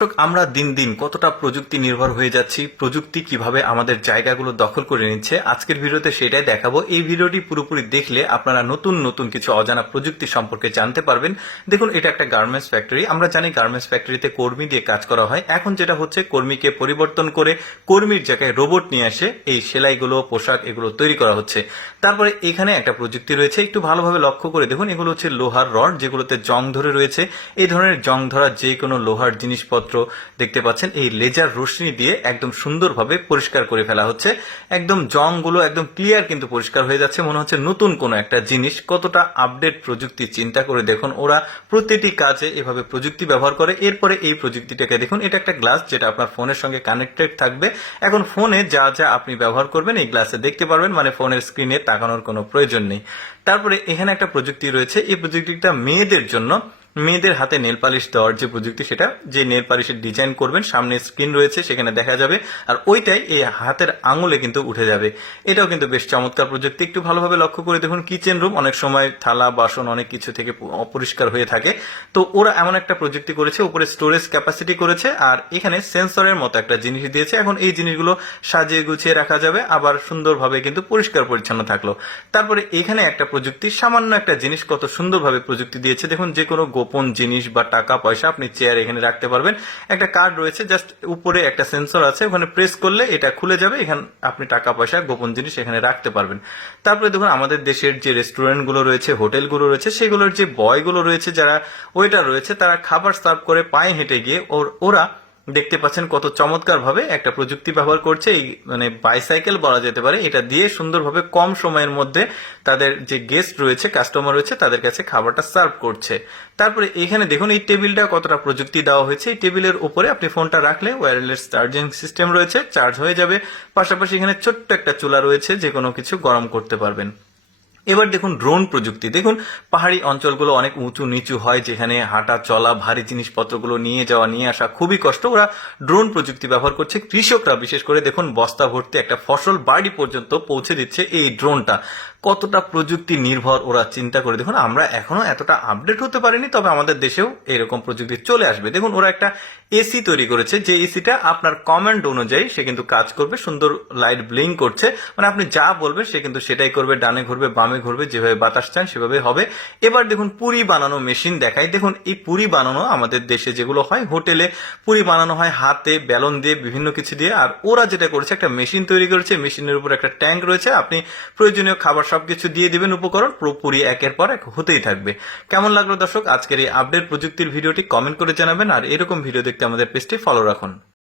আমরা দিন দিন কতটা প্রযুক্তি নির্ভর হয়ে যাচ্ছি, প্রযুক্তি কিভাবে আমাদের জায়গাগুলো দখল করে নিচ্ছে, আজকের ভিডিওতে সেটাই দেখাবো। এই ভিডিওটি পুরোপুরি দেখলে আপনারা নতুন নতুন কিছু অজানা প্রযুক্তি সম্পর্কে জানতে পারবেন। দেখুন, এটা একটা গার্মেন্টস ফ্যাক্টরি। আমরা জানি গার্মেন্টস ফ্যাক্টরিতে কর্মী দিয়ে কাজ করা হয়। এখন যেটা হচ্ছে, কর্মীকে পরিবর্তন করে কর্মীর জায়গায় রোবট নিয়ে আসে এই সেলাইগুলো, পোশাক এগুলো তৈরি করা হচ্ছে। তারপরে এখানে একটা প্রযুক্তি রয়েছে, একটু ভালোভাবে লক্ষ্য করে দেখুন। এগুলো হচ্ছে লোহার রড, যেগুলোতে জং ধরে রয়েছে। এই ধরনের জং ধরা যে কোনো লোহার জিনিসপত্র দেখতে পাচ্ছেন এই লেজার রশ্মি দিয়ে একদম সুন্দরভাবে পরিষ্কার করে ফেলা হচ্ছে। একদম জংগুলো একদম ক্লিয়ার কিন্তু পরিষ্কার হয়ে যাচ্ছে, মনে হচ্ছে নতুন কোনো একটা জিনিস। কতটা আপডেট প্রযুক্তি চিন্তা করে দেখুন, ওরা প্রতিটি কাজে এভাবে প্রযুক্তি ব্যবহার করে। এরপরে এই প্রযুক্তিটাকে দেখুন, এটা একটা গ্লাস যেটা আপনার ফোনের সঙ্গে কানেক্টেড থাকবে। এখন ফোনে যা যা আপনি ব্যবহার করবেন এই গ্লাসে দেখতে পারবেন, মানে ফোনের স্ক্রিনে তাকানোর কোনো প্রয়োজন নেই। তারপরে এখানে একটা প্রযুক্তি রয়েছে, এই প্রযুক্তিটা মেয়েদের জন্য। মেয়েদের হাতে নেল পালিশ দেওয়ার যে প্রযুক্তি, সেটা যে নেল পালিশের ডিজাইন করবেন, সামনে স্ক্রিন রয়েছে, সেখানে দেখা যাবে, আর ওইটাই এই হাতের আঙুলে কিন্তু উঠে যাবে। এটাও কিন্তু বেশ চমৎকার প্রযুক্তি। একটু ভালোভাবে লক্ষ্য করে দেখুন, কিচেন রুম অনেক সময় থালা বাসন অনেক কিছু থেকে অপরিষ্কার হয়ে থাকে, তো ওরা এমন একটা প্রযুক্তি করেছে, উপরে স্টোরেজ ক্যাপাসিটি করেছে, আর এখানে সেন্সরের মতো একটা জিনিস দিয়েছে। এখন এই জিনিসগুলো সাজিয়ে গুছিয়ে রাখা যাবে, আবার সুন্দরভাবে কিন্তু পরিষ্কার পরিচ্ছন্ন থাকলো। তারপরে এখানে একটা প্রযুক্তি, সামান্য একটা জিনিস কত সুন্দরভাবে প্রযুক্তি দিয়েছে দেখুন। যে কোনো গোপন জিনিস বা টাকা পয়সা আপনি চেয়ার এখানে রাখতে পারবেন। একটা কার্ড রয়েছে, জাস্ট উপরে একটা সেন্সর আছে, ওখানে প্রেস করলে এটা খুলে যাবে, এখানে আপনি টাকা পয়সা গোপন জিনিস এখানে রাখতে পারবেন। তারপরে দেখুন, আমাদের দেশের যে রেস্টুরেন্ট গুলো রয়েছে, হোটেল গুলো রয়েছে, সেগুলোর যে বয় গুলো রয়েছে, যারা ওয়েটার রয়েছে, তারা খাবার সার্ভ করে পায়ে হেঁটে গিয়ে ওরা দেখতে পাচ্ছেন কত চমৎকার ভাবে একটা প্রযুক্তি ব্যবহার করছে। এই মানে বাইসাইকেল বলা যেতে পারে, এটা দিয়ে সুন্দরভাবে কম সময়ের মধ্যে তাদের যে গেস্ট রয়েছে, কাস্টমার রয়েছে, তাদের কাছে খাবারটা সার্ভ করছে। তারপরে এখানে দেখুন, এই টেবিলটা কতটা প্রযুক্তি দেওয়া হয়েছে। এই টেবিলের উপরে আপনি ফোনটা রাখলে ওয়্যারলেস চার্জিং সিস্টেম রয়েছে, চার্জ হয়ে যাবে। পাশাপাশি এখানে ছোট্ট একটা চুলা রয়েছে, যে কোনো কিছু গরম করতে পারবেন। এবার দেখুন ড্রোন প্রযুক্তি। দেখুন, পাহাড়ি অঞ্চলগুলো অনেক উঁচু নিচু হয়, যেখানে হাঁটা চলা, ভারী জিনিসপত্রগুলো নিয়ে যাওয়া নিয়ে আসা খুবই কষ্ট। ওরা ড্রোন প্রযুক্তি ব্যবহার করছে। কৃষকরা বিশেষ করে দেখুন, বস্তা ভর্তি একটা ফসল বাড়ি পর্যন্ত পৌঁছে দিচ্ছে এই ড্রোনটা। কতটা প্রযুক্তি নির্ভর ওরা চিন্তা করে দেখুন। আমরা এখনো এতটা আপডেট হতে পারিনি, তবে আমাদের দেশেও এরকম প্রযুক্তি চলে আসবে। দেখুন, ওরা একটা এসি তৈরি করেছে, যে এসিটা আপনার কমান্ড অনুযায়ী সে কিন্তু কাজ করবে। সুন্দর লাইট ব্লিঙ্ক করছে, মানে আপনি যা বলবেন সে কিন্তু সেটাই করবে। ডানে ঘুরবে, বামে ঘুরবে, যেভাবে বাতাস চান সেভাবে হবে। এবার দেখুন, পুরি বানানো মেশিন দেখাই। দেখুন, এই পুরি বানানো আমাদের দেশে যেগুলো হয়, হোটেলে পুরি বানানো হয় হাতে বেলন দিয়ে, বিভিন্ন কিছু দিয়ে। আর ওরা যেটা করেছে, একটা মেশিন তৈরি করেছে, মেশিনের উপর একটা ট্যাঙ্ক রয়েছে, আপনি প্রয়োজনীয় খাবার সবকিছু দিয়ে দিবেন উপকরণ, পুরোপুরি একের পর এক হতেই থাকবে। কেমন লাগলো দর্শক আজকের এই আপডেট প্রযুক্তির ভিডিওটি? কমেন্ট করে জানাবেন, আর এরকম ভিডিও দেখতে আমাদের পেজটি ফলো রাখুন।